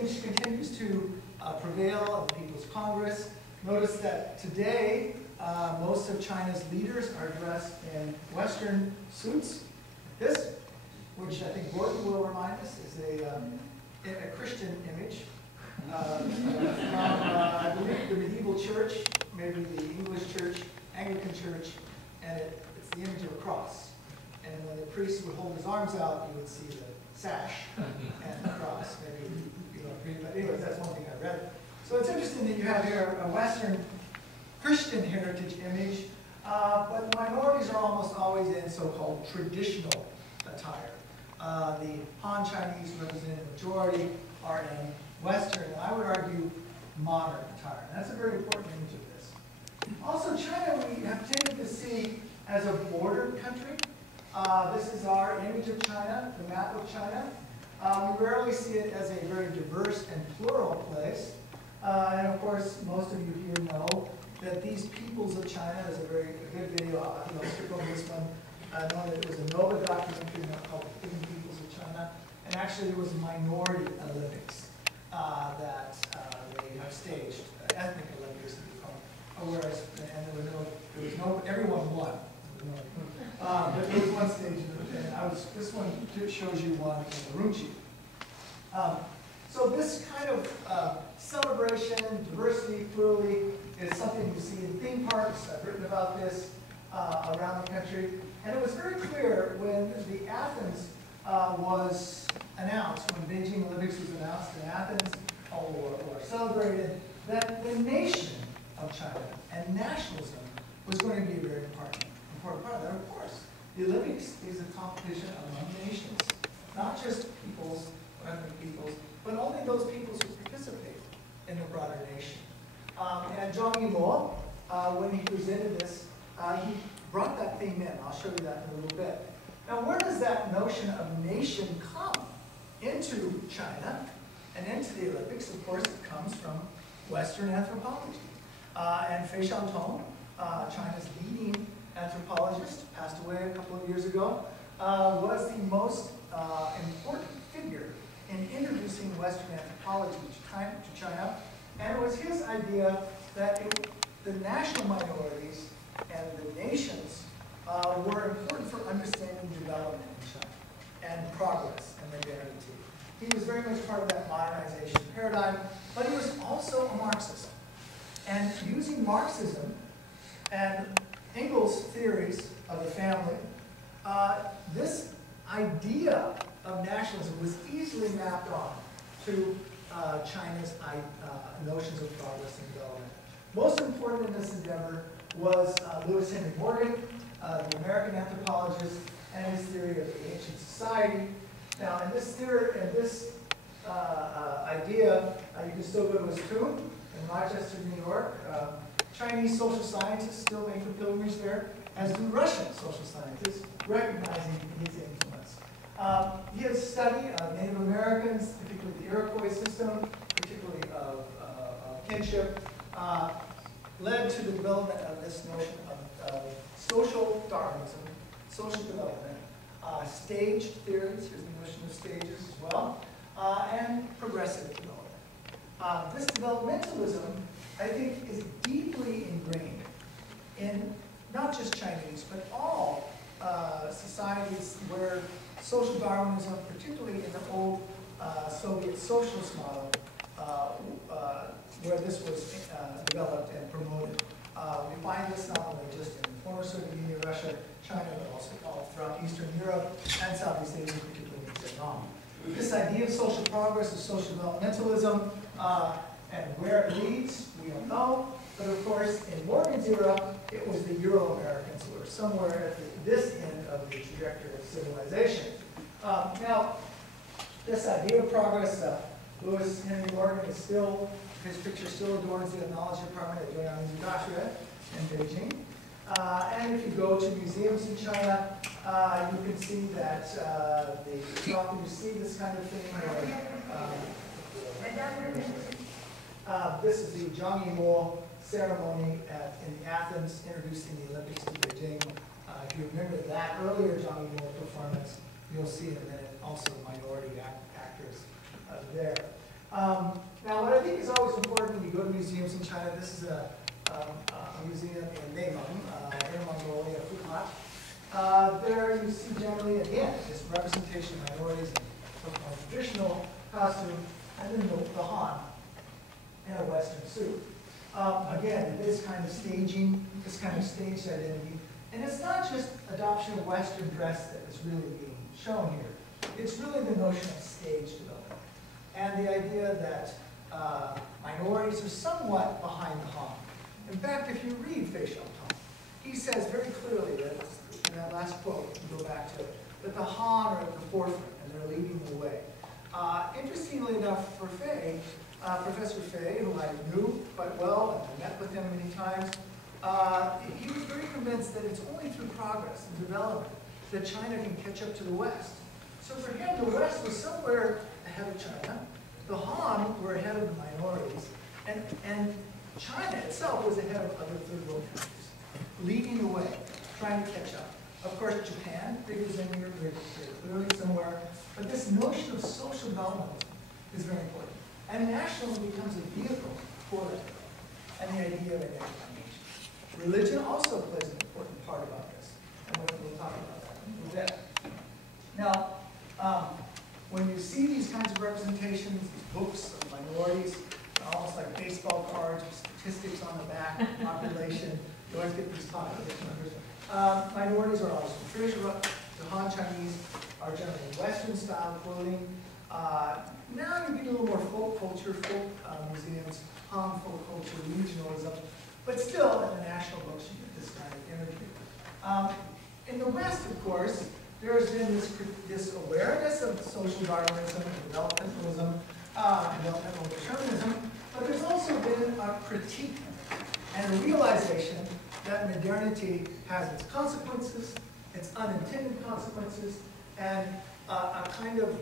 Continues to prevail at the People's Congress. Notice that today most of China's leaders are dressed in Western suits. This, which I think Gordon will remind us, is a Christian image from, I believe, the medieval church, maybe the English church, Anglican church, and it's the image of a cross. And when the priest would hold his arms out, you would see the sash and the cross. Maybe you don't agree, but anyways, that's one thing I read. So it's interesting that you have here a Western Christian heritage image, but the minorities are almost always in so-called traditional attire. The Han Chinese representing the majority are in Western, and I would argue modern attire. And that's a very important image of this. Also, China we have tended to see as a bordered country. This is our image of China, the map of China. We rarely see it as a very diverse and plural place. And of course, most of you here know that these peoples of China is a good video. I'll skip over this one. I know that it was a NOVA documentary called The Hidden Peoples of China. And actually, it was Minority Olympics that they have staged, ethnic Olympics to become. Whereas, and there was no, everyone won. But there was one stage, and this one shows you one in Urumqi. So this kind of celebration, diversity, plurality, is something you see in theme parks. I've written about this around the country. And it was very clear when the Athens was announced, when Beijing Olympics was announced in Athens or celebrated, that the nation of China and nationalism was going to be a very important part of that. Of course, the Olympics is a competition among nations, not just peoples, ethnic peoples, but only those peoples who participate in the broader nation. And Zhang Yimou, when he presented this, he brought that theme in. I'll show you that in a little bit. Now, where does that notion of nation come into China and into the Olympics? Of course, it comes from Western anthropology. And Fei Shantung, China's leading anthropologist, passed away a couple of years ago, was the most important figure in introducing Western anthropology to China. And it was his idea that the national minorities and the nations were important for understanding development in China and progress and modernity. He was very much part of that modernization paradigm, but he was also a Marxist. And using Marxism and Engels' theories of the family, this idea of nationalism was easily mapped on to China's notions of progress and development. Most important in this endeavor was Lewis Henry Morgan, the American anthropologist, and his theory of the ancient society. Now, in this theory, in this idea, you can still go to his tomb in Rochester, New York. Chinese social scientists still make the pilgrimage there, as do Russian social scientists, recognizing his influence. He has studied Native Americans, particularly the Iroquois system, particularly of kinship, led to the development of this notion of social Darwinism, social development, staged theories, here's the notion of stages as well, and progressive development. This developmentalism, I think, is deeply ingrained in not just Chinese, but all societies where social Darwinism, particularly in the old Soviet socialist model, where this was developed and promoted. We find this not only just in the former Soviet Union, Russia, China, but also all throughout Eastern Europe and Southeast Asia, particularly in Vietnam. This idea of social progress, of social developmentalism, and where it leads, we don't know. But of course, in Morgan's era, it was the Euro-Americans who were somewhere at this end of the trajectory of civilization. Now, this idea of progress, Lewis Henry Morgan is still, his picture still adorns the ethnology department at Jiangsu Daxue in Beijing. And if you go to museums in China, you can see that often you see this kind of thing. This is the Zhang Yimou ceremony in Athens, introducing the Olympics to Beijing. If you remember that earlier Zhang Yimou performance, you'll see in a minute also minority actors there. Now, what I think is always important when you go to museums in China, this is a museum in Inner Mongolia, Fukat. There you see generally, again, this representation of minorities in so-called traditional costume, and then the Han in a Western suit. Again, this kind of staging, this kind of staged identity. And it's not just adoption of Western dress that is really being shown here. It's really the notion of stage development. And the idea that minorities are somewhat behind the Han. In fact, if you read Fei Xiaotong, he says very clearly that, in that last quote, you go back to it, that the Han are at the forefront and they're leading the way. Interestingly enough, for Fei, Professor Fei, who I knew quite well and I met with him many times, he was very convinced that it's only through progress and development that China can catch up to the West. So for him, the West was somewhere ahead of China. The Han were ahead of the minorities. And China itself was ahead of other third world countries, leading the way, trying to catch up. Of course, Japan figures in here very clearly somewhere. But this notion of social development is very important. And nationalism becomes a vehicle for that, and the idea of identifying nation. Religion also plays an important part about this, and we'll talk about that in a little bit. Now, when you see these kinds of representations, these books of minorities, almost like baseball cards with statistics on the back, population, you always get these population numbers. Minorities are also traditional. The Han Chinese are generally Western style clothing. Now you get a little more folk culture, folk museums, Han folk culture, regionalism, but still in the national books you get this kind of imagery. In the West, of course, there has been this awareness of social Darwinism, developmentalism, developmental determinism, but there's also been a critique and a realization that modernity has its consequences, its unintended consequences, and a kind of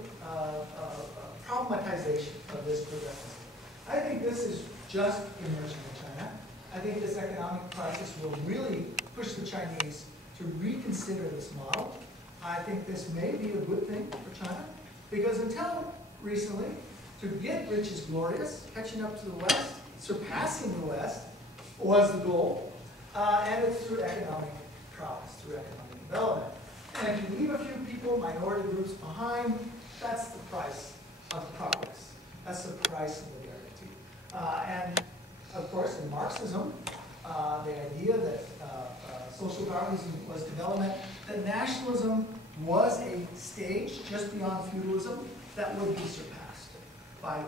problematization of this progressivism. I think this is just emerging in China. I think this economic crisis will really push the Chinese to reconsider this model. I think this may be a good thing for China, because until recently, to get rich is glorious, catching up to the West, surpassing the West, was the goal, and it's through economic prowess, through economic development. And if you leave a few people, minority groups behind, that's the price of progress. That's the price of modernity. And of course, in Marxism, the idea that social Darwinism was development, that nationalism was a stage just beyond feudalism that would be surpassed by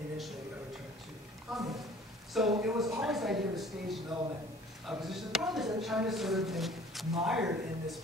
eventually a return to communism. So it was always the idea of a stage development position. The problem is that China's sort of been mired in this